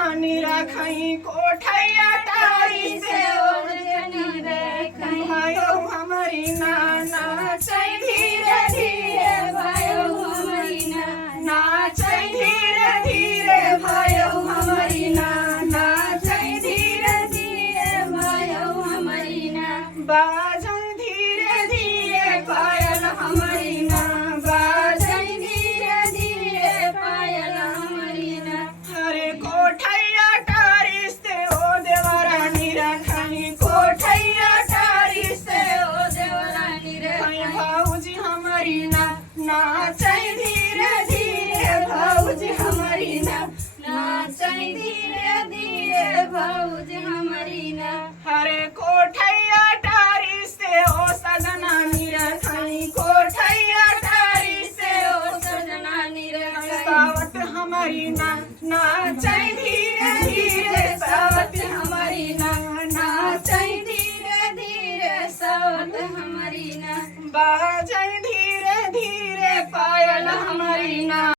जनानी रखई कोठैया टारी से ओढ़नी रखई भयो हमारी नाना चै धीरे धीरे भयो हमारी नाना चै धीरे धीरे भयो हमारी नाना चै धीरे धीरे भयो हमारी ना बाजन धीरे धीरे पायल हमारी ना बाजन धीरे धीरे पायल हमारी ना हरे कोठैया टारी से ओ देवरानी रखई कोठैया टारी से ओ देवरानी रखई भाऊजी हमारी ना नाचै धीरे धीरे भाऊजी हमारी ना नाचै धीरे धीरे भाऊजी हमारी ना हरे कोठैया टारी से ओ सजनानी रखई कोठैया टारी से ओ सजनानी रखई सावत हमारी ना नाचै धीरे धीरे सावत हमारी ना नाचै धीरे धीरे सावत हमारी ना बाजै धीरे धीरे पायल हमारी ना।